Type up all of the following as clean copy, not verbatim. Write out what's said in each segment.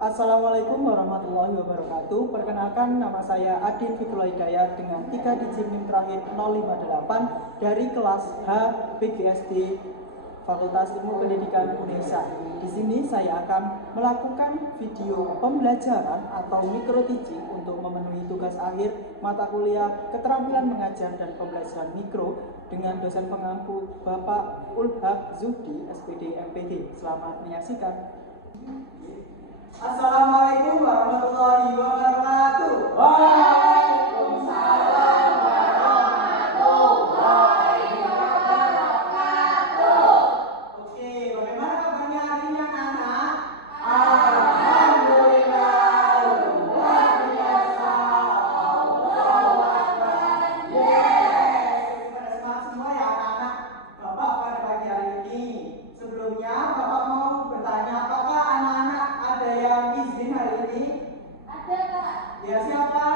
Assalamualaikum warahmatullahi wabarakatuh. Perkenalkan, nama saya Adin Fikrul Hidayat dengan 3 digit NIM terakhir 058 dari kelas H PGSD Fakultas Ilmu Pendidikan UNESA. Di sini saya akan melakukan video pembelajaran atau micro teaching untuk memenuhi tugas akhir mata kuliah Keterampilan Mengajar dan Pembelajaran Mikro dengan dosen pengampu Bapak Ulhaq Zuhdi, SPD MPD. Selamat menyaksikan. Assalamualaikum warahmatullahi wabarakatuh. Waalaikumsalam warahmatullahi wabarakatuh. Oke, bagaimana kabarnya hari ini anak-anak? Alhamdulillah, luar biasa. Allahu Akbar. Yes. Pada semangat semua ya anak-anak. Bapak pada pagi hari ini. Sebelumnya Bapak mau bertanya, apakah anak-anak ada yang izin hari ini? Ada, Kak. Ya, siapa?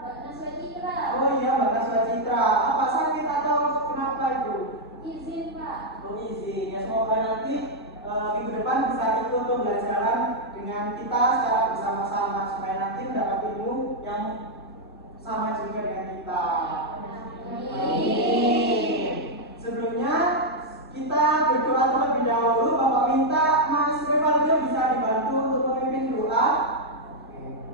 Mbak Naswa Citra. Oh iya, Mbak Naswa Citra. Apa sakit atau kenapa itu? Izin, Pak. Oh, izin. Ya, semoga nanti minggu depan bisa ikut pembelajaran dengan kita secara bersama-sama supaya nanti mendapat ilmu yang sama juga dengan kita. Amin. Sebelumnya kita berdoa terlebih dahulu. Bapak minta Mas Revaldo bisa dibantu untuk memimpin doa.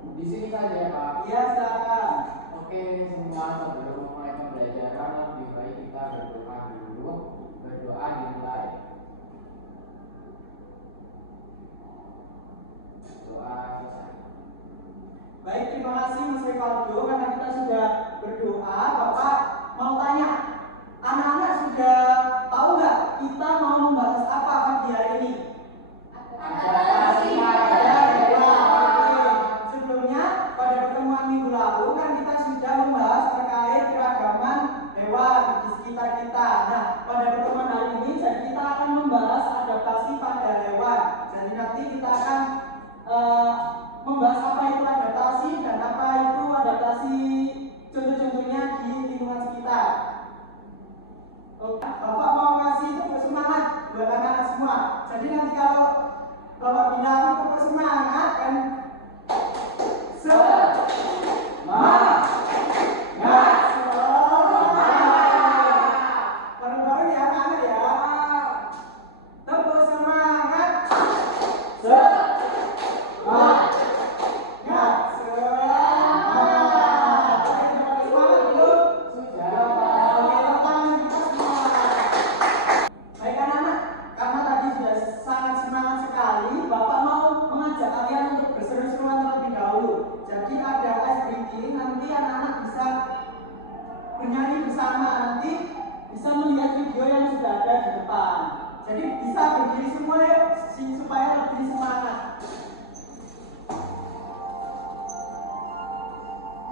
Di sini saja ya Pak. Iya, silakan. Oke, semua sebelum mulai pembelajaran lebih baik kita berdoa dulu. Berdoa dimulai. Doa selesai. Baik, terima kasih Mas Revaldo. Karena kita sudah berdoa, Bapak mau tanya, anak-anak sudah tahu nggak kita mau membahas apa pagi hari ini? Adaptasi pada Sebelumnya pada pertemuan minggu lalu kan kita sudah membahas terkait keragaman hewan di sekitar kita. Nah, pada pertemuan hari ini jadi kita akan membahas adaptasi pada hewan. Jadi nanti kita akan membahas apa itu adaptasi dan apa itu adaptasi contoh-contohnya di lingkungan sekitar. Bapak mau ngasih tepuk semangat buat anak-anak semua. Jadi nanti kalau Bapak bilang tepuk semangat kan bareng-bareng ya anak-anak ya. Tepuk semangat. Semangat. Ayo tepuk semangat dulu. Sudah. Oke, tepuk tangan kita semua. Baik anak-anak, karena tadi sudah sangat semangat sekali, Bapak mau mengajak kalian untuk berseru-seruan terlebih dahulu. Jadi ada ice breaking, nanti anak-anak bisa bernyanyi bersama, nanti bisa melihat video yang sudah ada di depan. Jadi bisa berdiri semua ya, supaya lebih semangat.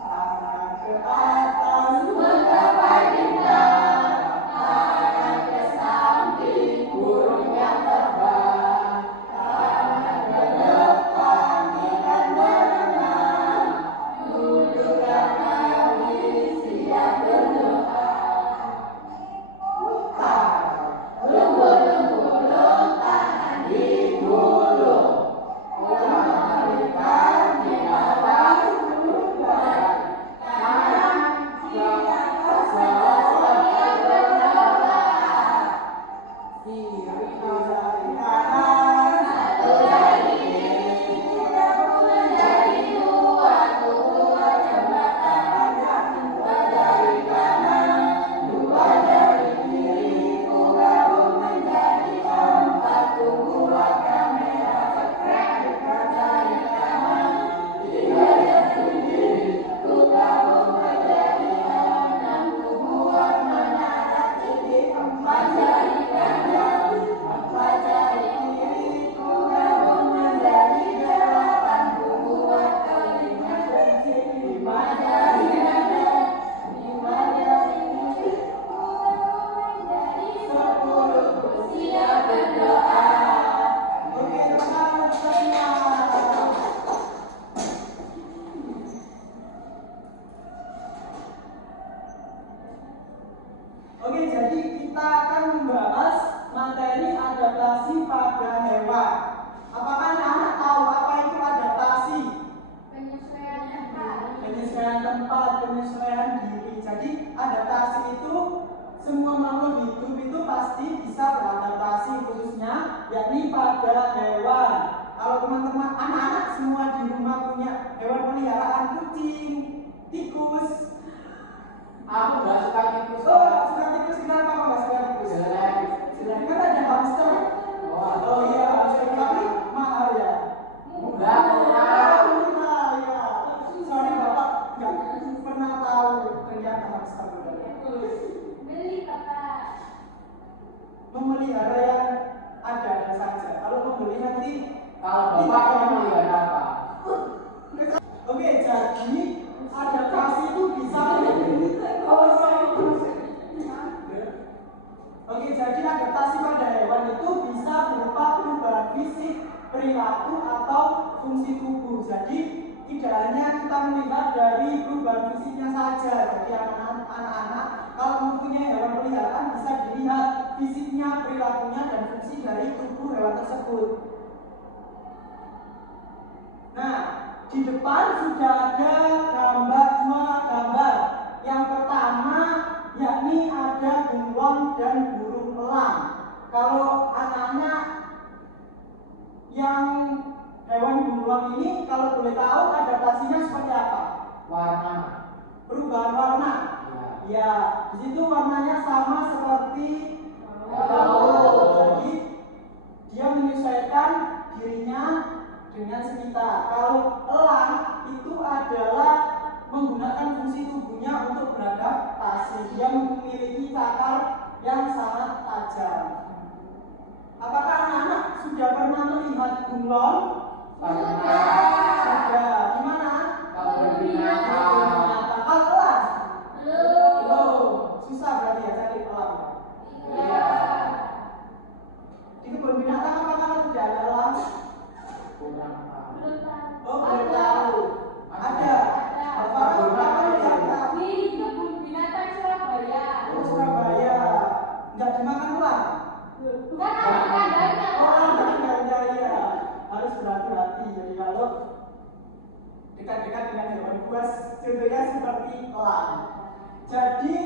Tangan ke atas, menggapai bintang, tangan ke samping, burung yang terbang, tangan ke depan, ikan berenang, duduk dan kaki, siap berdoa. Lembut-lembut, tangan digulung, pulang melingkar di bawah surga. Kanan kiri semuanya berdoa. kiri dari kanan. Satu dari kiri, gabung menjadi dua, dua jembatan. Dua dari kanan, dua dari kiri, ku gabung menjadi empat. Ku buat kamera cekrek, empat dari kanan, tiga dari kiri, ku gabung menjadi enam. Ku buat menara titik, empat dari kanan, empat dari kiri, ku gabung menjadi delapan. Ku buat telinga titik, lima dari kanan, lima dari kiri, ku gabung menjadi sepuluh. Ku siap berdoa. Oke, tepuk tangan semua. Oke, jadi kita akan membahas materi adaptasi pada hewan. Apakah anak-anak tahu apa itu adaptasi? 4, penyesuaian diri. Jadi adaptasi itu semua makhluk hidup itu pasti bisa beradaptasi, khususnya yakni pada hewan. Kalau teman-teman anak-anak semua di rumah punya hewan peliharaan, kucing, tikus. Aku nggak suka tikus. Oh, nggak suka tikus, kenapa kamu nggak suka tikus? Jelek. Jelek kan ada hamster. Oh iya, hamster tapi mahal ya. Enggak murah. Murah ya. Sorry bapak nggak pernah tahu ternyata hamster. Beli kakak. Memelihara yang ada saja. Kalau membeli nanti Kalau bapak mau melihara apa? Oke, jadi adaptasi itu bisa Oke, jadi adaptasi pada hewan itu bisa berupa perubahan fisik, perilaku, atau fungsi tubuh. Jadi tidak hanya kita melihat dari perubahan fisiknya saja. Jadi anak-anak kalau mempunyai hewan peliharaan bisa dilihat fisiknya, perilakunya, dan fungsi dari tubuh hewan tersebut. Nah, di depan sudah ada dua gambar. Yang pertama yakni ada bunglon dan burung elang. Kalau anak-anak yang hewan bunglon ini kalau boleh tahu adaptasinya seperti apa? Warna. Perubahan warna. Ya, di situ warnanya sama seperti jadi dia menyesuaikan dirinya dengan sekitar. Kalau elang itu adalah menggunakan fungsi tubuhnya untuk beradaptasi. Dia memiliki cakar yang sangat tajam. Apakah anak-anak sudah pernah melihat bunglon? Sudah. Di mana? Kalau berbinatang. Kalau elang? Belum. Susah berarti ya cari elang. Iya. Di kebun binatang apakah tidak ada elang? Kurang tahu. Belum tahu. Oh, belum tahu. Ada. Bapak lihat Di kebun binatang Surabaya. Oh, Surabaya. Nggak dimakan ulang. Kan ada tandanya. Oh, enggak ya. Harus berhati-hati. Jadi kalau dekat-dekat dengan hewan buas, contohnya seperti elang. Jadi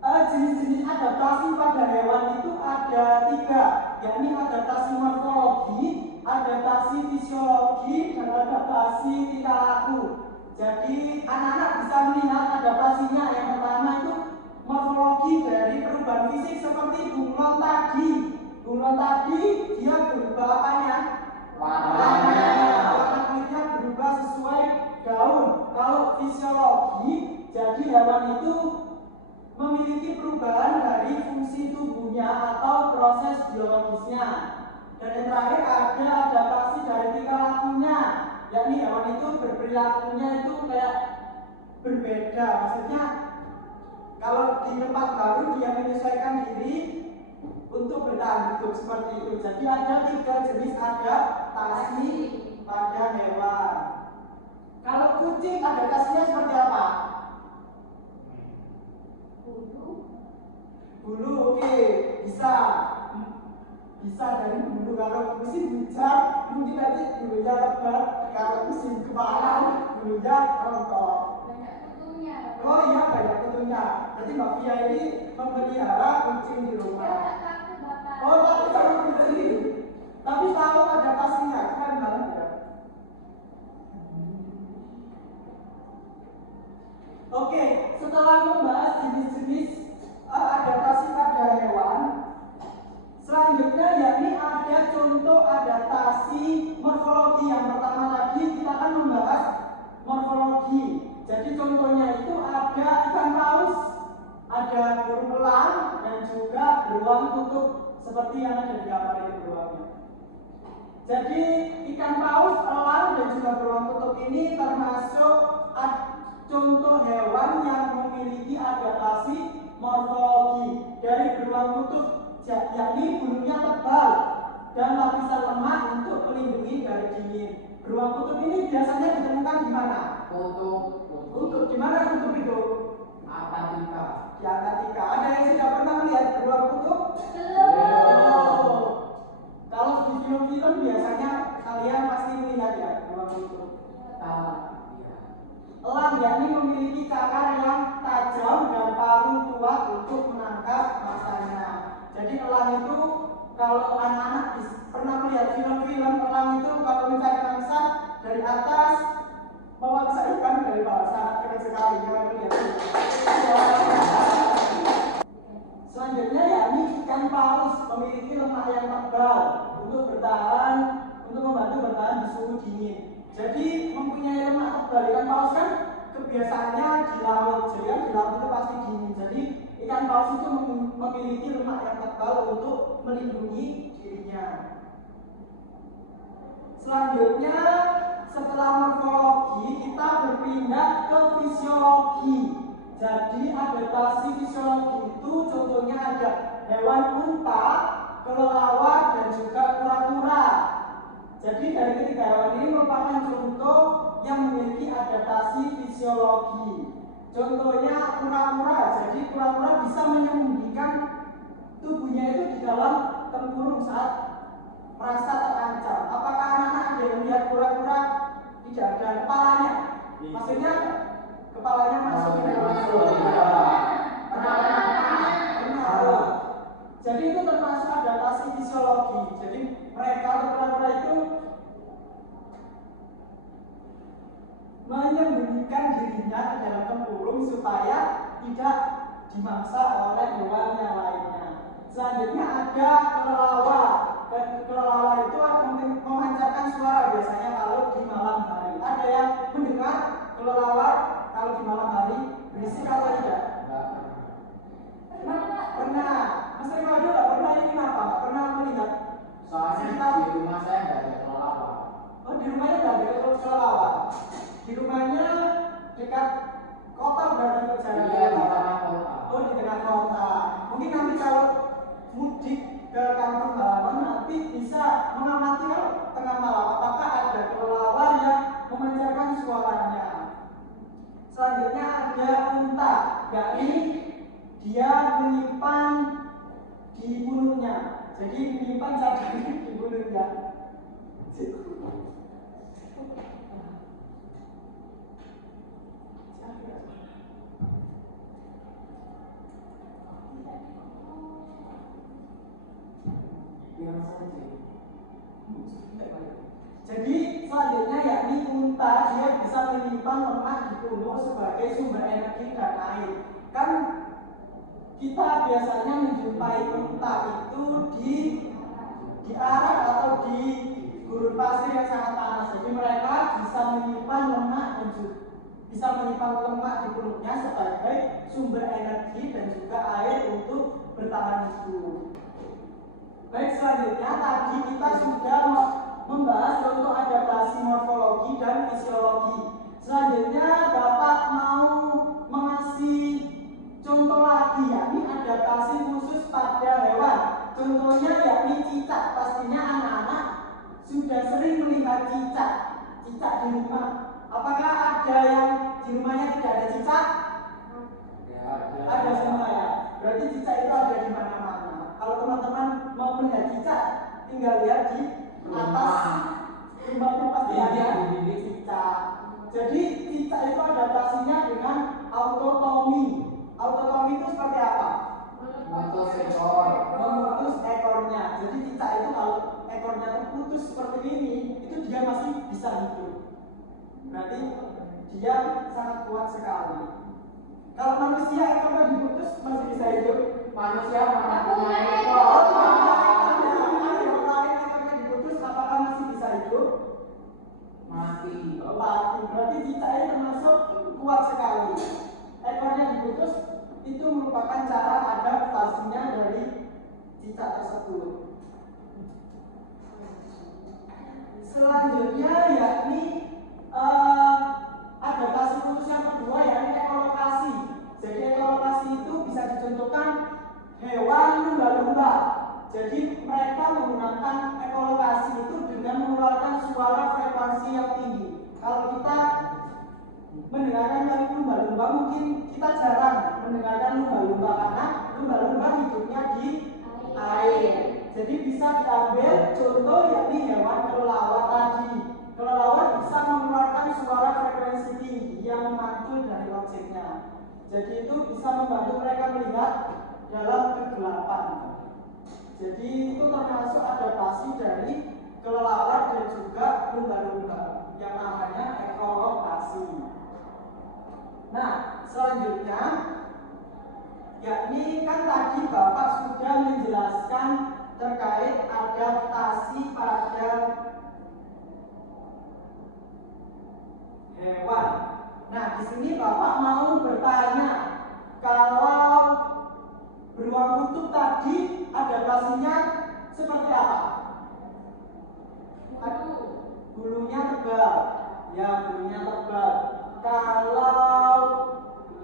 jenis-jenis adaptasi pada hewan itu ada 3, yakni adaptasi morfologi, adaptasi fisiologi, dan adaptasi tingkah laku. Jadi anak-anak bisa melihat adaptasinya. Yang pertama itu morfologi dari perubahan fisik seperti bunglon tadi. Bunglon tadi dia berubah apanya? Warna kulitnya berubah sesuai daun. Kalau fisiologi, jadi hewan itu memiliki perubahan dari fungsi tubuhnya atau proses biologisnya. Dan yang terakhir ada adaptasi dari tingkah lakunya, yakni hewan itu berperilakunya itu kayak berbeda. Maksudnya kalau di tempat baru dia menyesuaikan diri untuk bertahan hidup seperti itu. Jadi ada 3 jenis adaptasi pada hewan. Kalau kucing adaptasinya seperti apa? Bulu, oke, bisa dari bulu. Kalau musim hujan mungkin nanti bulunya lebat. Kalau musim kemarau bulunya rontok. Banyak kutunya. Oh iya, banyak kutunya. Jadi Mbak Fia ini memelihara kucing di rumah. Takut bapak. Oh, tapi sama kucing. Tapi tahu adaptasinya, keren banget ya. Oke, setelah membahas jenis-jenis adaptasi pada hewan, selanjutnya yakni ada contoh adaptasi morfologi. Yang pertama tadi kita akan membahas morfologi. Jadi contohnya itu ada ikan paus, ada burung elang, dan juga beruang kutub seperti yang ada di gambar itu beruangnya. Jadi ikan paus, elang, dan juga beruang kutub ini termasuk contoh hewan yang memiliki adaptasi morfologi. Dari beruang kutub yakni bulunya tebal dan lapisan lemak untuk melindungi dari dingin. Beruang kutub ini biasanya ditemukan di mana? Kutub di mana kutub itu? Antartika. Di Antartika. Ada yang sudah pernah melihat beruang kutub? Belum. Kalau di film-film biasanya kalian pasti melihat ya beruang kutub. Tahu. Elang yakni memiliki untuk menangkap mangsanya. Jadi elang itu kalau anak-anak pernah melihat film-film, elang itu kalau mencari mangsa dari atas memaksa ikan dari bawah, sangat keren sekali kalau melihat. Selanjutnya yakni ikan paus memiliki lemak yang tebal untuk membantu bertahan di suhu dingin. Jadi mempunyai lemak tebal. Ikan paus kan kebiasaannya di laut, jadi kan di laut itu pasti dingin. Jadi ikan paus itu memiliki lemak yang tebal untuk melindungi dirinya. Selanjutnya setelah morfologi kita berpindah ke fisiologi. Jadi adaptasi fisiologi itu contohnya ada hewan unta, kelelawar, dan juga kura-kura. Jadi dari ketiga hewan ini merupakan contoh yang memiliki adaptasi fisiologi. Contohnya kura-kura. Jadi kura-kura bisa menyembunyikan tubuhnya itu di dalam tempurung saat merasa terancam. Apakah anak-anak ada yang melihat kura-kura tidak ada kepalanya? Maksudnya kepalanya masuk ke dalam pernah. Jadi itu termasuk adaptasi fisiologi. Jadi mereka kura-kura itu menyembunyikan dirinya ke dalam tempurung supaya tidak dimangsa oleh hewan yang lainnya. Selanjutnya ada kelelawar. Kelelawar itu memancarkan suara biasanya kalau di malam hari. Ada yang mendengar kelelawar kalau di malam hari berisik atau tidak? Pernah. Mas Rinaldo nggak pernah, ini kenapa? Nggak pernah melihat? Soalnya di rumah saya nggak ada kelelawar. Oh, di rumahnya nggak ada kelelawar. Di rumahnya dekat kota berarti kok jalan. Iya, di tengah kota. Oh, di tengah kota. Mungkin nanti kalau mudik ke kampung halaman nanti bisa mengamati kalau tengah malam apakah ada kelelawar yang memancarkan suaranya. Selanjutnya ada unta, yakni dia menyimpan di mulutnya. Jadi menyimpan cadangan di mulutnya. Jadi selanjutnya yakni unta, dia bisa menyimpan lemak di punuk sebagai sumber energi dan air. Kan kita biasanya menjumpai unta itu di Arab atau di gurun pasir yang sangat panas. Jadi mereka bisa menyimpan lemak dan juga bisa menyimpan lemak di punuknya sebagai sumber energi dan juga air untuk bertahan hidup. Baik, selanjutnya tadi kita sudah membahas contoh adaptasi morfologi dan fisiologi. Selanjutnya Bapak mau mengasih contoh lagi, yakni adaptasi khusus pada hewan. Contohnya yakni cicak. Pastinya anak-anak sudah sering melihat cicak di rumah. Apakah ada yang di rumahnya tidak ada cicak? Ada semua ya. Berarti cicak itu ada di mana-mana. Kalau teman-teman mau melihat cicak, tinggal lihat di atas rumahnya pasti ada cicak. Jadi cicak itu adaptasinya dengan autotomi. Autotomi itu seperti apa? Memutus ekornya. Jadi cicak itu kalau ekornya terputus seperti ini, itu dia masih bisa hidup. Berarti dia sangat kuat sekali. Kalau manusia ekornya diputus masih bisa hidup. Manusia mana punya ekor? Ekornya diputus, apakah masih bisa hidup? Mati. Berarti cicak ini termasuk kuat sekali. Ekornya diputus itu merupakan cara adaptasinya dari cicak tersebut. Selanjutnya yakni adaptasi khusus yang kedua yakni ekolokasi. Jadi ekolokasi itu bisa dicontohkan hewan lumba-lumba. Jadi mereka menggunakan ekolokasi itu dengan mengeluarkan suara frekuensi yang tinggi. Kalau kita mendengarkan lumba-lumba, mungkin kita jarang mendengarkan lumba-lumba karena lumba-lumba hidupnya di air. Jadi bisa diambil contoh yakni hewan kelelawar tadi. Kelelawar bisa mengeluarkan suara frekuensi tinggi yang memantul dari objeknya. Jadi itu bisa membantu mereka melihat dalam kegelapan. Jadi itu termasuk adaptasi dari kelelawar dan juga lumba-lumba yang namanya ekolokasi. Nah, selanjutnya yakni kan tadi Bapak sudah menjelaskan terkait adaptasi pada hewan. Nah, di sini Bapak mau bertanya, kalau beruang kutub tadi adaptasinya seperti apa? Bulunya tebal. Ya, bulunya tebal. Kalau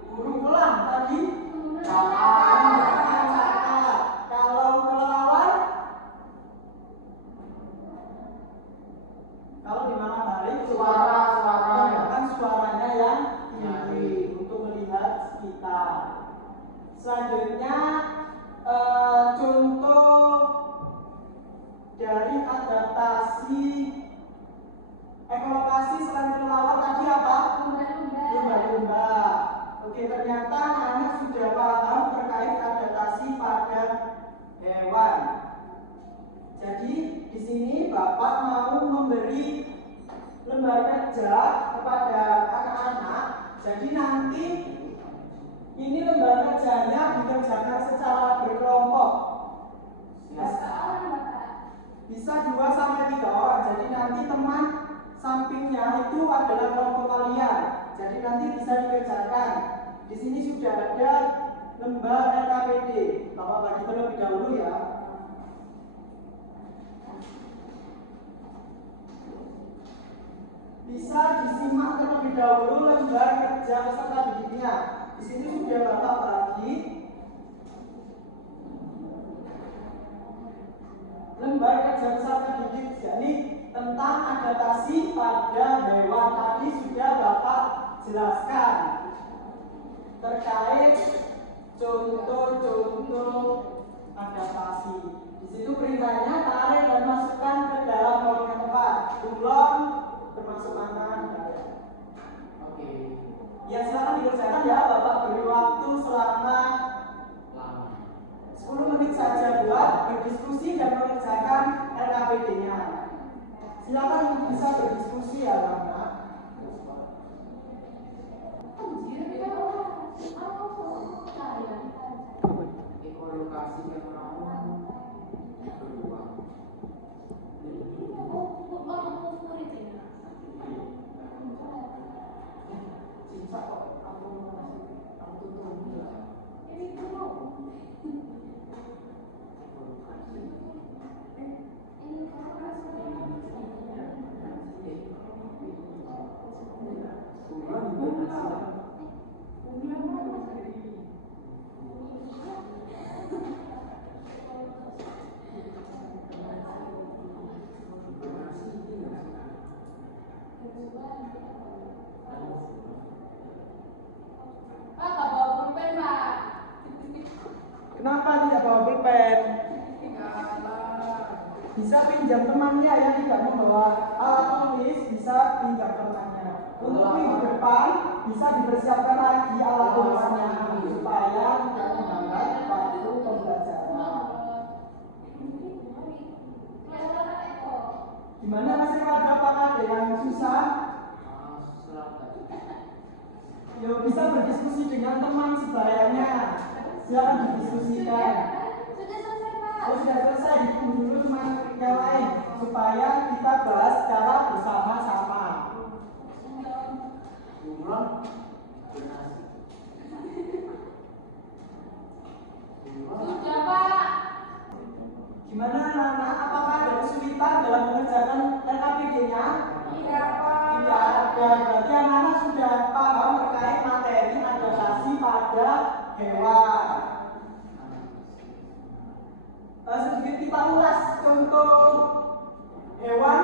burung elang tadi cakap. Kalau kelelawar, kalau di malam hari menggunakan suaranya yang tinggi untuk melihat sekitar. Selanjutnya contoh dari adaptasi ekolokasi selain kelelawar tadi apa? Lumba-lumba. Oke, ternyata anak sudah paham terkait adaptasi pada hewan. Jadi di sini Bapak mau memberi lembar kerja kepada anak-anak. Jadi nanti ini lembar kerjanya dikerjakan secara berkelompok. Bisa 2-3 orang. Jadi nanti teman sampingnya itu adalah kelompok kalian. Jadi nanti bisa dikerjakan. Di sini sudah ada lembar LKPD. Bapak bagi terlebih dahulu ya. Bisa disimak terlebih dahulu lembar kerja peserta didiknya. Di sini sudah Bapak bagi lembar kerja peserta didik, yakni tentang adaptasi pada hewan. Tadi sudah Bapak jelaskan terkait contoh-contoh adaptasi. Di situ perintahnya tarik dan masukkan ke dalam kolom yang tepat. Ulang termasuk mana? Oke. Ya, silakan dikerjakan ya. Bapak beri waktu selama 10 menit saja buat berdiskusi dan mengerjakan LKPD-nya. Silakan bisa berdiskusi ya, anak-anak. Ekolokasi yang mau beruang. Cinta kok aku tutup ya. Kenapa tidak bawa pulpen? Bisa pinjam temannya yang tidak membawa alat tulis, bisa pinjam temannya. Untuk minggu depan bisa dipersiapkan lagi alat tulisnya supaya tidak menghambat waktu pembelajaran. Gimana masih ada apa ada yang susah? Ya bisa berdiskusi dengan teman sebayanya. Silakan didiskusikan. Oh, sudah selesai, ditunggu dulu teman yang lain supaya kita bahas secara bersama-sama. Sudah, Pak. Gimana anak-anak? Apakah ada kesulitan dalam mengerjakan LKPD-nya? Tidak, Pak. Tidak ada. Berarti anak-anak sudah paham terkait materi adaptasi pada hewan. Sedikit kita ulas contoh hewan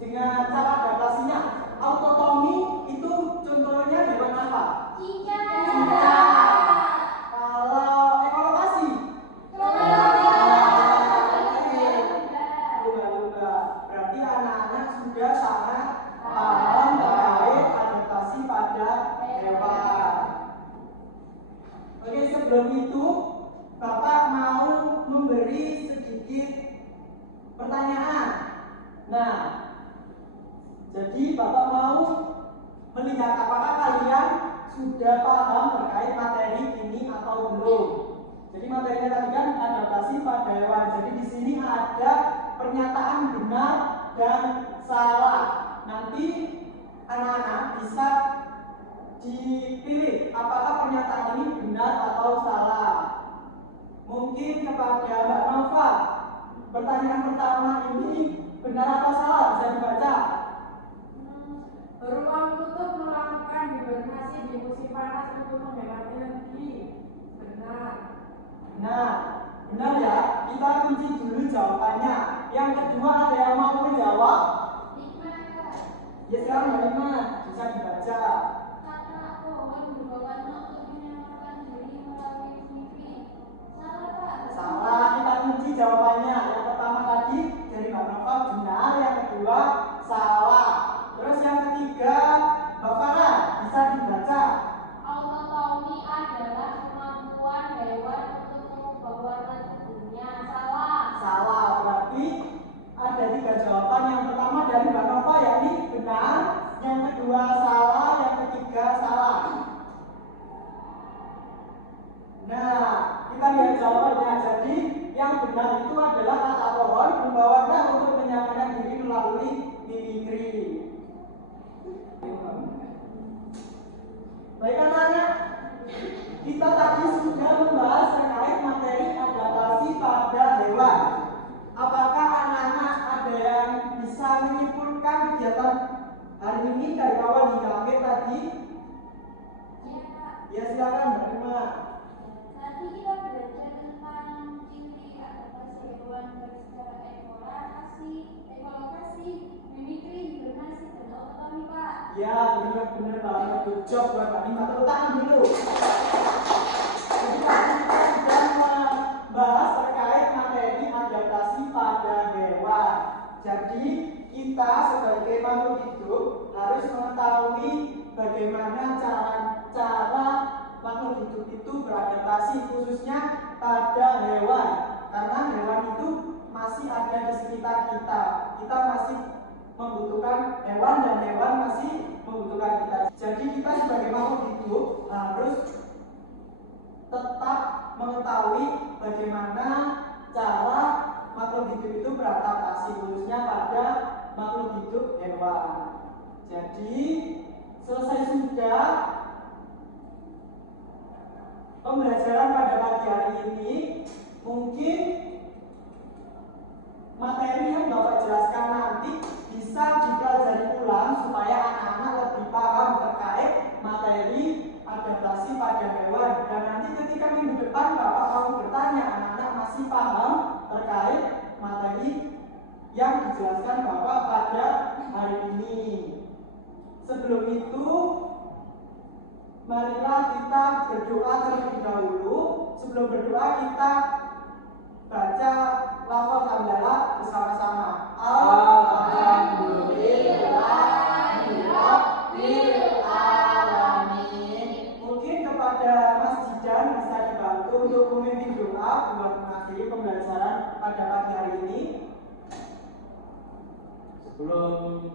dengan cara adaptasinya. Autotomi itu contohnya hewan apa? Cicak. Kalau ekolokasi? Lumba-lumba. Berarti anak-anak sudah sangat paham terkait adaptasi pada hewan. Bapak mau memberi sedikit pertanyaan. Nah, jadi Bapak mau melihat apakah kalian sudah paham terkait materi ini atau belum. Jadi materinya tadi kan adaptasi pada hewan. Jadi di sini ada pernyataan benar dan salah. Nanti anak-anak bisa dipilih apakah pernyataan ini benar atau salah. Mungkin kepada Mbak Nova, pertanyaan pertama ini benar atau salah? Bisa dibaca. Beruang kutub melakukan hibernasi di musim panas untuk menghemat energi. Benar. Benar ya. Kita kunci dulu jawabannya. Yang kedua ada yang mau menjawab? Ya sekarang Mbak Lima bisa dibaca. Karena pohon berwarna untuk menyelamatkan diri melalui mimpi. Salah Pak. Salah, kita kunci jawabannya. Yang pertama tadi dari Mbak Nova benar, yang kedua salah. Terus yang ketiga Mbak Farah bisa dibaca. Autotomi adalah kemampuan hewan untuk mengubah warna tubuhnya. Salah. Salah, berarti ada tiga jawaban. Yang pertama dari Mbak Nova yakni benar, yang kedua salah, yang ketiga salah. Nah, kita lihat jawabannya. Jadi yang benar itu adalah kata pohon berubah warna untuk menyamakan diri melalui mimikri. Baik anak-anak, kita tadi sudah membahas terkait materi adaptasi pada hewan. Apakah anak-anak ada yang bisa menyimpulkan kegiatan hari ini dari awal hingga akhir tadi? Iya Pak. Ya silakan Mbak Rima. Tadi kita belajar tentang ciri adaptasi hewan secara ekolokasi, mimikri, hibernasi, dan autotomi Pak. Ya benar-benar banget, good job buat Mbak Rima. Tepuk tangan dulu. Jadi tadi kita sudah membahas terkait materi adaptasi pada hewan. Jadi kita sebagai makhluk hidup harus mengetahui bagaimana cara makhluk hidup itu beradaptasi, khususnya pada hewan. Karena hewan itu masih ada di sekitar kita. Kita masih membutuhkan hewan dan hewan masih membutuhkan kita. Jadi kita sebagai makhluk hidup harus tetap mengetahui bagaimana cara makhluk hidup itu beradaptasi, khususnya pada makhluk hidup hewan. Jadi selesai sudah pembelajaran pada pagi hari ini. Mungkin materi yang Bapak jelaskan nanti bisa dipelajari ulang supaya anak-anak lebih paham terkait materi adaptasi pada hewan. Dan nanti ketika minggu depan Bapak mau bertanya, anak-anak masih paham terkait materi yang dijelaskan Bapak pada hari ini. Sebelum itu, marilah kita berdoa terlebih dahulu. Sebelum berdoa kita baca lafaz hamdalah bersama-sama. Alhamdulillahirobbilalamin. Mungkin kepada Mas Jidan bisa dibantu untuk memimpin doa buat mengakhiri pembelajaran pada pagi hari ini. Sebelum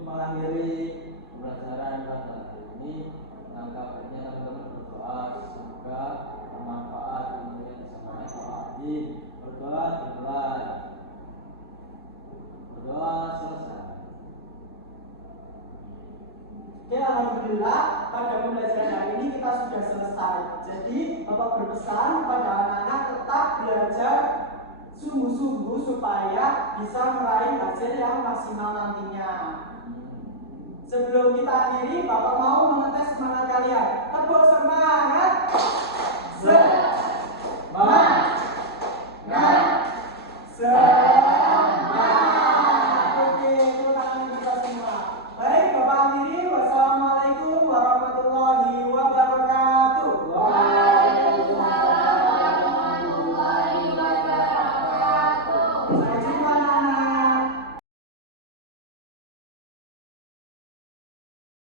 mengakhiri pembelajaran pada hari ini, langkah baiknya teman-teman berdoa semoga bermanfaat ilmu yang disampaikan Pak Adi. Berdoa dimulai. Berdoa selesai. Oke, alhamdulillah pada pembelajaran hari ini kita sudah selesai. Jadi Bapak berpesan pada anak-anak tetap belajar sungguh-sungguh supaya bisa meraih hasil yang maksimal nantinya. Sebelum kita akhiri, Bapak mau mengetes semangat kalian. Tepuk semangat. Semangat. Oke, tepuk tangan kita semua. Baik, Bapak akhiri. Wassalamualaikum warahmatullahi wabarakatuh. Waalaikumsalam warahmatullahi wabarakatuh. Saya